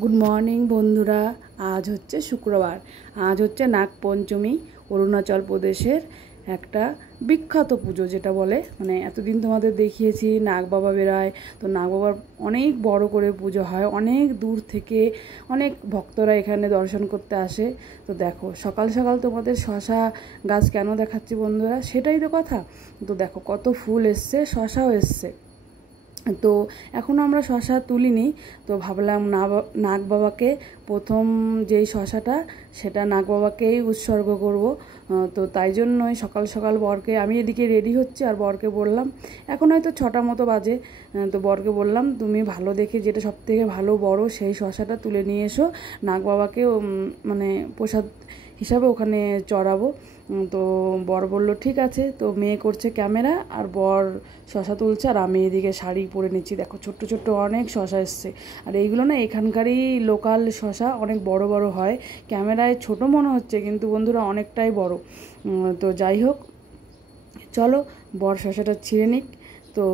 Good morning বন্ধুরা। আজ হচ্ছে শুক্রবার, আজ হচ্ছে নাগপঞ্চমী। অরুণাচল প্রদেশের একটা বিখ্যাত পুজো, যেটা বলে মানে এতদিন তোমাদের দেখিয়েছি নাগ বাবা বেরায়, তো নাগ বাবার অনেক বড় করে পুজো হয়, অনেক দূর থেকে অনেক ভক্তরা এখানে দর্শন করতে আসে। তো দেখো সকাল সকাল তোমাদের শশা গাছ কেন দেখাচ্ছি বন্ধুরা, সেটাই তো কথা। তো দেখো কত ফুল এসছে, শশাও এসছে। তো এখনও আমরা শশা তুলিনি, তো ভাবলাম নাগ বাবাকে প্রথম যেই শশাটা সেটা নাগ বাবাকেই উৎসর্গ করব। তো তাই জন্যই সকাল সকাল বরকে, আমি এদিকে রেডি হচ্ছি আর বরকে বললাম, এখন হয়তো 6টা মতো বাজে, তো বরকে বললাম তুমি ভালো দেখে যেটা সব থেকে ভালো বড় সেই শশাটা তুলে নিয়ে এসো, নাগ বাবাকে মানে প্রসাদ হিসাবে ওখানে চড়াবো। তো বর বলল ঠিক আছে। তো মেয়ে করছে ক্যামেরা আর বর শশা তুলছে, আর আমি এদিকে শাড়ি পরে নিচ্ছি। দেখো ছোট্ট ছোট্ট অনেক শশা এসছে, আর এইগুলো না এখানকারই লোকাল শশা, অনেক বড় বড় হয়। ক্যামেরায় ছোট মনে হচ্ছে কিন্তু বন্ধুরা অনেকটাই বড়। তো যাই হোক, চলো বর শশাটা ছিঁড়ে নিক, তো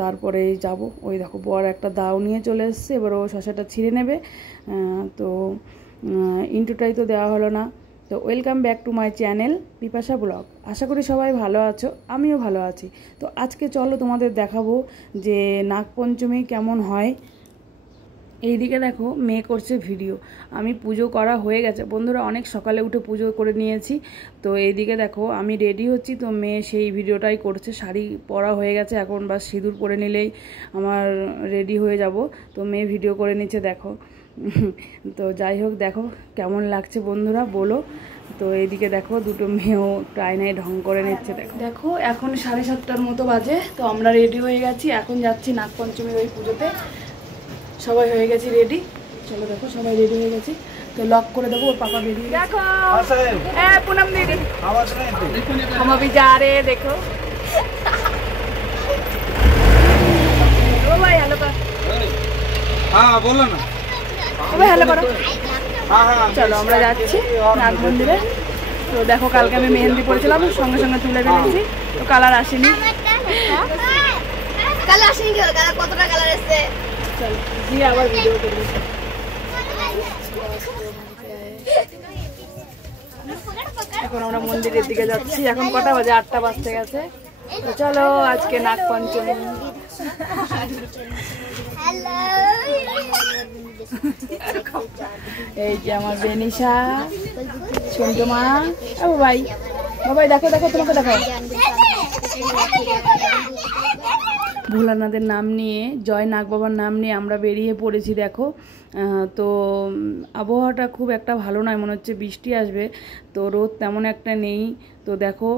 তারপরেই যাব। ওই দেখো বর একটা দাও নিয়ে চলে এসছে, এবার ও শশাটা ছিঁড়ে নেবে। তো ইন্ট্রোটাই তো দেওয়া হলো না। তো welcome back to my channel Bipasha blog. আশা করি সবাই ভালো আছো, আমিও ভালো আছি। তো আজকে চলো তোমাদের দেখাবো যে নাগপঞ্চমী কেমন হয়। এইদিকে দেখো মেয়ে করছে ভিডিও, আমি পুজো করা হয়ে গেছে বন্ধুরা, অনেক সকালে উঠে পুজো করে নিয়েছি। তো এইদিকে দেখো আমি রেডি হচ্ছি, তো মেয়ে সেই ভিডিওটাই করছে। শাড়ি পরা হয়ে গেছে, এখন বাস সিঁদুর পরে নিলেই আমার রেডি হয়ে যাব। তো মেয়ে ভিডিও করে নিচ্ছে দেখো। তো যাই হোক, দেখো কেমন লাগছে বন্ধুরা বলো। তো এইদিকে দেখো দুটো মেয়েও আয়নায় ঢং করে নিচ্ছে। দেখো দেখো এখন 7:30টার মতো বাজে, তো আমরা রেডি হয়ে গেছি, এখন যাচ্ছি নাগপঞ্চমীর ওই পুজোতে। সবাই হয়ে গেছি রেডি, চলো দেখো সবাই রেডি হয়ে গেছি। তো লক করে দেবো, ওর পাপা বেরিয়ে দেখো। হ্যাঁ पूनम दीदी हम अभी जा रहे हैं, देखो ओ भाई हेलो कर। हाँ बोलो ना, ओ भाई हेलो करो। চলো আমরা যাচ্ছি নাগ মন্দিরে। তো দেখো কালকে আমি মেহেন্দি পরেছিলাম, সঙ্গে সঙ্গে তুলে ফেলেছি, তো কালার আসেনি। কালার আসেনি, কতটা কালার এসেছে চলো দিয়ে আবার ভিডিও করবো। এখন আমরা মন্দিরের দিকে যাচ্ছি, এখন কটা বাজে? 8টা বাজতে গেছে। তো চলো আজকে নাগপঞ্চমী। এই যে আমার বেনিশা, সন্টুমা, ও ভাই বাবাই দেখো দেখো তোমাকে দেখো। ভোলানাথের নাম নিয়ে, জয় নাগ বাবার নাম নিয়ে আমরা বেরিয়ে পড়েছি দেখো। তো আবহাওয়াটা খুব একটা ভালো নয়, মনে হচ্ছে বৃষ্টি আসবে, তো রোদ তেমন একটা নেই। তো দেখো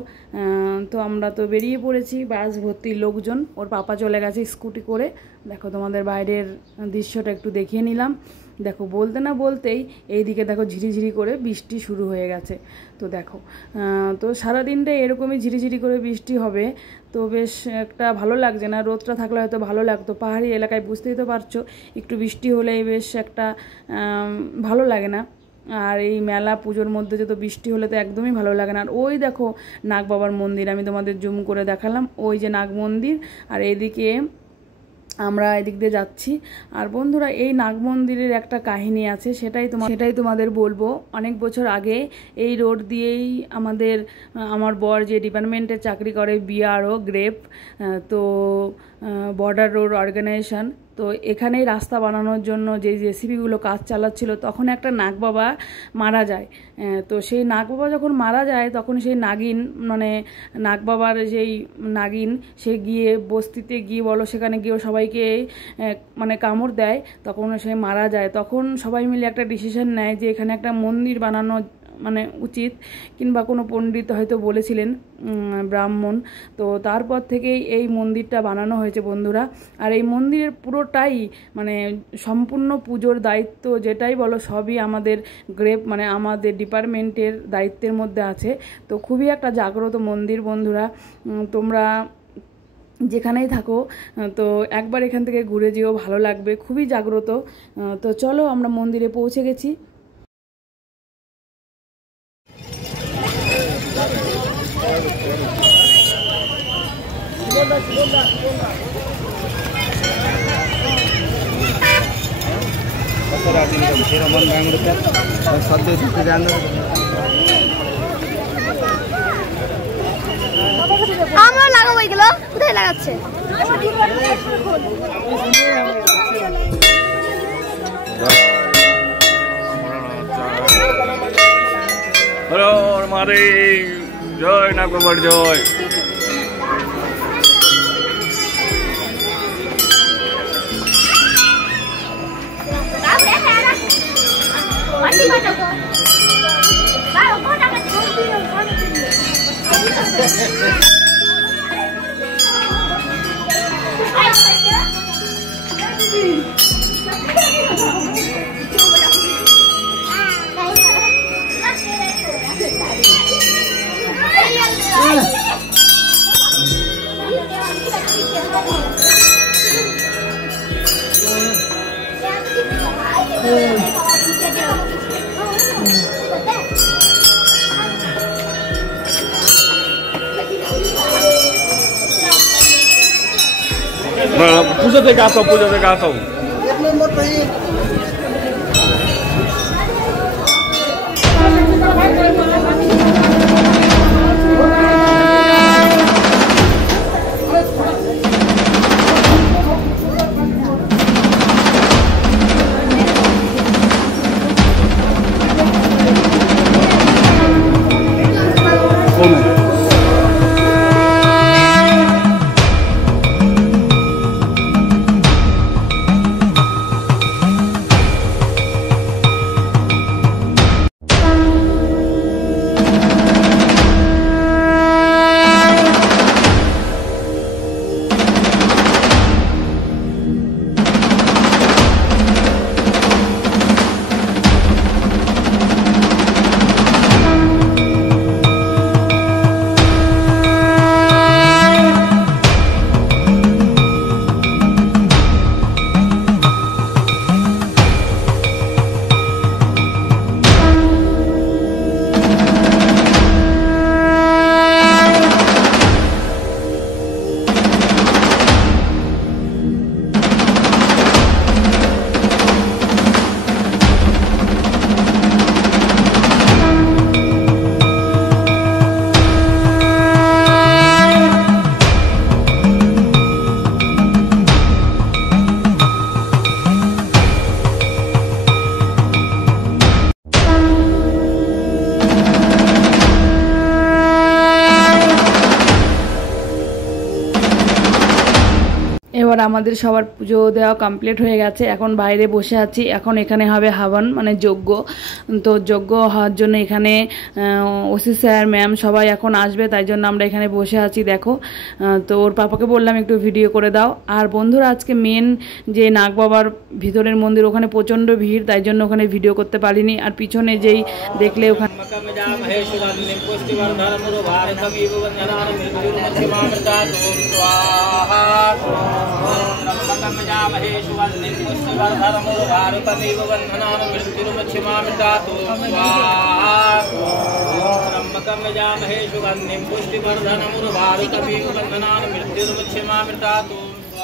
তো আমরা তো বেরিয়ে পড়েছি, বাস ভর্তি লোকজন, ওর পাপা চলে গেছে স্কুটি করে। দেখো তোমাদের বাইরের দৃশ্যটা একটু দেখিয়ে নিলাম। দেখো বলতে না বলতেই এইদিকে দেখো ঝিরিঝিরি করে বৃষ্টি শুরু হয়ে গেছে। তো দেখো তো সারাদিনটাই এরকমই ঝিরিঝিরি করে বৃষ্টি হবে, তো বেশ একটা ভালো লাগছে না। রোদটা থাকলে হয়তো ভালো লাগতো, পাহাড়ি এলাকায় বুঝতেই তো পারছো, একটু বৃষ্টি হলেই বেশ একটা ভালো লাগে না। আর এই মেলা পুজোর মধ্যে যত বৃষ্টি হলে তো একদমই ভালো লাগে না। আর ওই দেখো নাগ বাবার মন্দির, আমি তোমাদের জুম করে দেখালাম, ওই যে নাগ মন্দির, আর এইদিকে আমরা এদিক দিয়ে যাচ্ছি। আর বন্ধুরা এই নাগ মন্দিরের একটা কাহিনী আছে, সেটাই তোমাদের বলবো। অনেক বছর আগে এই রোড দিয়েই আমার বর যে ডিপার্টমেন্টে চাকরি করে, বিআরও গ্রেপ, তো বর্ডার রোড অর্গানাইজেশন, তো এখানেই রাস্তা বানানোর জন্য যে জেসিবিগুলো কাজ চালাচ্ছিল, তখন একটা নাগ বাবা মারা যায়। তো সেই নাগ বাবা যখন মারা যায়, তখন সেই নাগিন মানে নাগ বাবার যেই নাগিন, সে গিয়ে বস্তিতে গিয়ে বলো, সেখানে গিয়েও সবাইকে মানে কামড় দেয়, তখন সে মারা যায়। তখন সবাই মিলে একটা ডিসিশন নেয় যে এখানে একটা মন্দির বানানো মানে উচিত, কিংবা কোনো পণ্ডিত হয়তো বলেছিলেন, ব্রাহ্মণ। তো তারপর থেকেই এই মন্দিরটা বানানো হয়েছে বন্ধুরা। আর এই মন্দিরের পুরোটাই মানে সম্পূর্ণ পুজোর দায়িত্ব যেটাই বলো, সবই আমাদের গ্রেপ মানে আমাদের ডিপার্টমেন্টের দায়িত্বের মধ্যে আছে। তো খুবই একটা জাগ্রত মন্দির বন্ধুরা, তোমরা যেখানেই থাকো তো একবার এখান থেকে ঘুরে যেও, ভালো লাগবে, খুবই জাগ্রত। তো চলো আমরা মন্দিরে পৌঁছে গেছি। আমরা লাগাবো এগুলো কোথায় লাগাচ্ছে জয় নাগ বাবার জয়। পুজোতে গাতো এবার আমাদের সবার পুজো দেওয়া কমপ্লিট হয়ে গেছে। এখন বাইরে বসে আছি। এখন এখানে হবে হাবন মানে যজ্ঞ। তো যজ্ঞ হওয়ার জন্য এখানে ওসি স্যার ম্যাম সবাই এখন আসবে, তাই জন্য আমরা এখানে বসে আছি। দেখো, তো ওর পাপাকে বললাম একটু ভিডিও করে দাও। আর বন্ধুরা, আজকে মেন যে নাগ বাবার ভিতরের মন্দির, ওখানে প্রচণ্ড ভিড়, তাই জন্য ওখানে ভিডিও করতে পারিনি। আর পিছনে যেই দেখলে ওখানে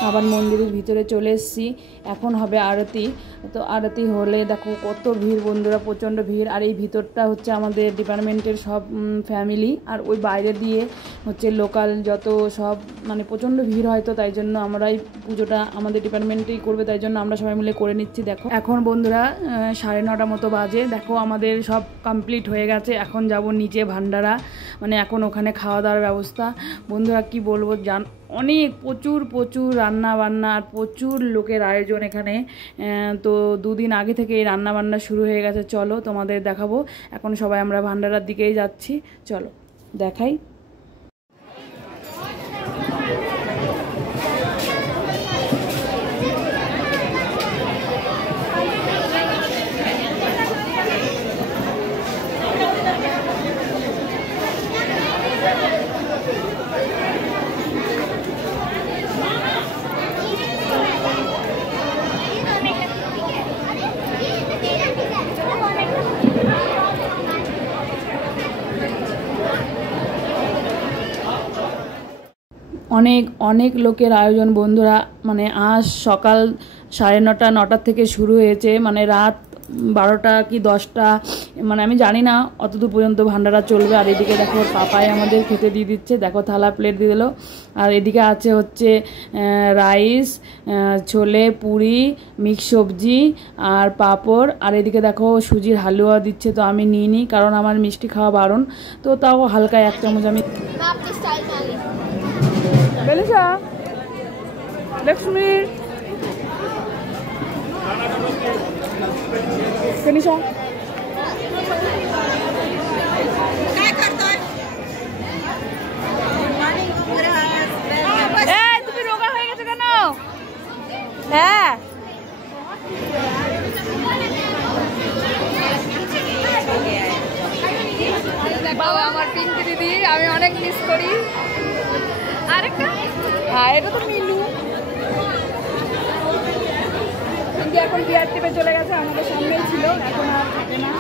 আবার মন্দিরের ভিতরে চলে এসেছি। এখন হবে আরতি। তো আরতি হলে দেখো কত ভিড় বন্ধুরা, প্রচণ্ড ভিড়। আর এই ভিতরটা হচ্ছে আমাদের ডিপার্টমেন্টের সব ফ্যামিলি, আর ওই বাইরে দিয়ে হচ্ছে লোকাল যত সব, মানে প্রচণ্ড ভিড় হয়। তো তাই জন্য আমরা এই পুজোটা আমাদের ডিপার্টমেন্টেই করবে, তাই জন্য আমরা সবাই মিলে করে নিচ্ছি। দেখো এখন বন্ধুরা 9:30 মতো বাজে। দেখো আমাদের সব কমপ্লিট হয়ে গেছে। এখন যাব নিচে ভান্ডারা, মানে এখন ওখানে খাওয়া দাওয়ার ব্যবস্থা। বন্ধুরা কি বলবো, অনেক প্রচুর রান্না বান্না আর প্রচুর লোকের আয়োজন এখানে। তো 2 দিন আগে থেকে এই রান্না বান্না শুরু হয়ে গেছে। চলো তোমাদের দেখাবো। এখন সবাই আমরা ভান্ডারার দিকেই যাচ্ছি, চলো দেখাই। অনেক লোকের আয়োজন বন্ধুরা, মানে আজ সকাল 9:30 9টার থেকে শুরু হয়েছে, মানে রাত 12টা কি 10টা, মানে আমি জানি না অতদূর পর্যন্ত ভান্ডারা চলবে। আর এদিকে দেখো ওর পাপাই আমাদের খেতে দিয়ে দিচ্ছে, দেখো থালা প্লেট দিয়ে দিল। আর এদিকে আছে হচ্ছে রাইস, ছোলে, পুরি, মিক্স সবজি আর পাঁপড়। আর এদিকে দেখো সুজির হালুয়া দিচ্ছে, তো আমি নিইনি কারণ আমার মিষ্টি খাওয়া বারণ, তো তাও হালকা 1 চামচ আমি। বেলিসা, লক্ষ্মী, বেলিসা তুমি রোগা হয়ে গেছো কেন? হ্যাঁ বাবা আমার পিঙ্কি দিদি আমি অনেক মিস করি। আরেকটা হ্যাঁ, এটা তো মিলু। পিঙ্কি এখন বিয়ার টিপে চলে গেছে, আমাদের সামনেই ছিল, এখন আর থাকে না।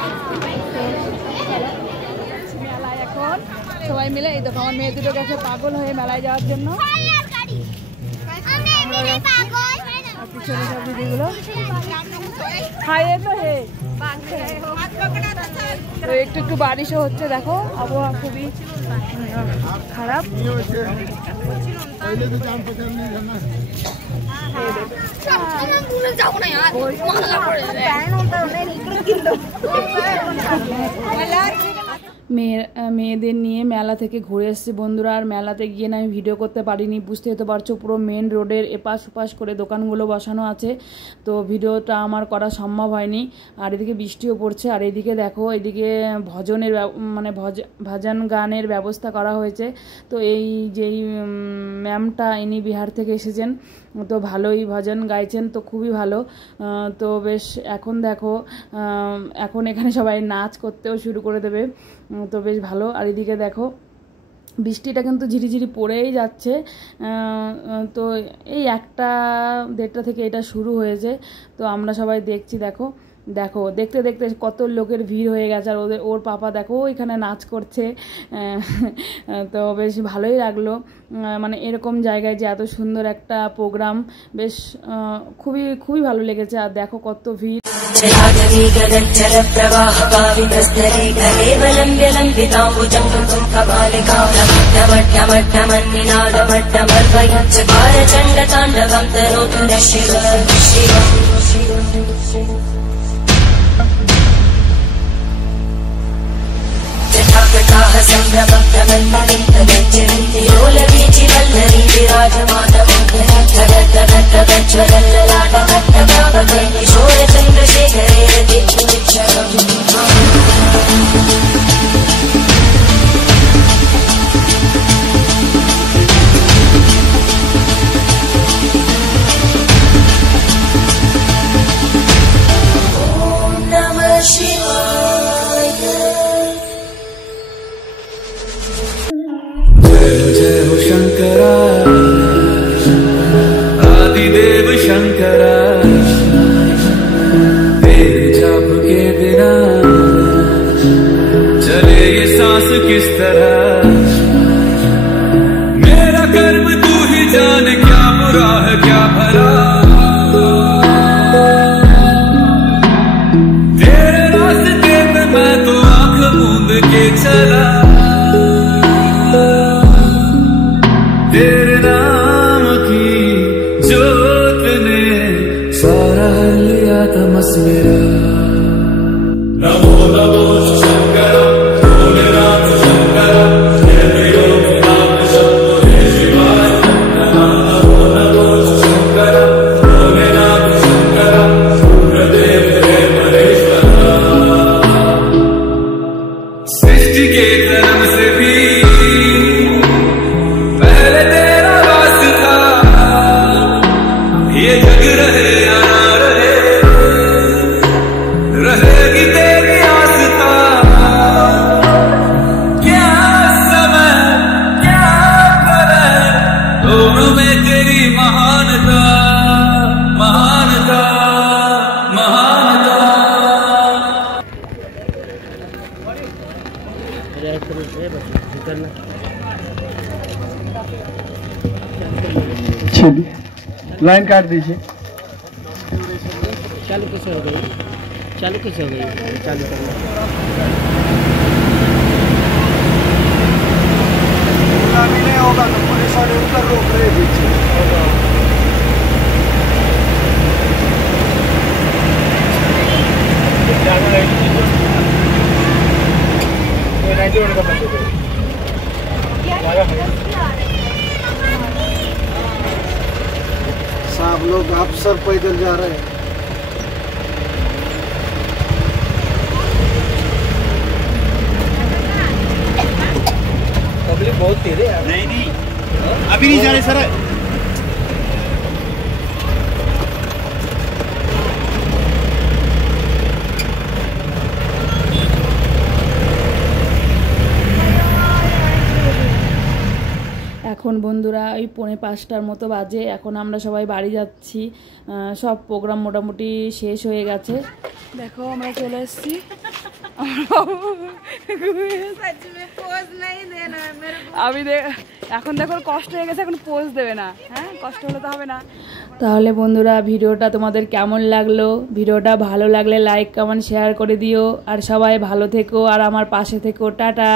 মেলায় এখন সবাই মিলে, এই দেখো আমার মেয়ে দুটো গেছে পাগল হয়ে মেলায় যাওয়ার জন্য। পিছনে সব দিদিগুলো খাইয়ে তো হে একটু একটু বারিশও হচ্ছে, দেখো আবহাওয়া খুবই খারাপ। মেয়েদের নিয়ে মেলা থেকে ঘুরে এসেছি বন্ধুরা। আর মেলাতে গিয়ে না আমি ভিডিও করতে পারিনি, বুঝতেই তো পারছো পুরো মেন রোডের এপাশ ওপাশ করে দোকানগুলো বসানো আছে, তো ভিডিওটা আমার করা সম্ভব হয়নি। আর এদিকে বৃষ্টিও পড়ছে। আর এদিকে দেখো এদিকে ভজনের মানে ভজন গানের ব্যবস্থা করা হয়েছে। তো এই যেই ম্যামটা ইনি বিহার থেকে এসেছেন, তো ভালোই ভজন গাইছেন, তো খুবই ভালো। তো বেশ এখন দেখো এখন এখানে সবাই নাচ করতেও শুরু করে দেবে, তো বেশ ভালো। আর এদিকে দেখো বৃষ্টিটা কিন্তু ঝিরিঝিরি পড়েই যাচ্ছে, তো এই 1টা 1:30টা থেকে এটা শুরু হয়েছে, তো আমরা সবাই দেখছি। দেখো দেখো দেখতে দেখতে কত লোকের ভিড় হয়ে গেছে। আর ওর পাপা দেখো এখানে নাচ করছে, তো বেশ ভালোই লাগলো। মানে এরকম জায়গায় যে এত সুন্দর একটা প্রোগ্রাম, বেশ খুবই খুবই ভালো লেগেছে। আর দেখো কত ভিড়। लाइन काट दीजिए। चालू कैसे हो गई? चालू कैसे हो गई? चालू करना नहीं होगा तो पुलिस वाले उधर रोक रहे पीछे। साहब लोग अफसर पैदल जा रहे हैं। पब्लिक बहुत तेज है। नहीं अभी नहीं जा रहे सर। এখন বন্ধুরা ওই 4:45টার মতো বাজে। এখন আমরা সবাই বাড়ি যাচ্ছি। সব প্রোগ্রাম মোটামুটি শেষ হয়ে গেছে। দেখো আমরা চলে এসেছি। আমি এখন দেখো কষ্ট হয়ে গেছে, এখন পোজ দেবে না। হ্যাঁ, কষ্ট হলে তো হবে না। তাহলে বন্ধুরা ভিডিওটা তোমাদের কেমন লাগলো? ভিডিওটা ভালো লাগলে লাইক কমেন্ট শেয়ার করে দিও। আর সবাই ভালো থেকো আর আমার পাশে থেকো। টাটা।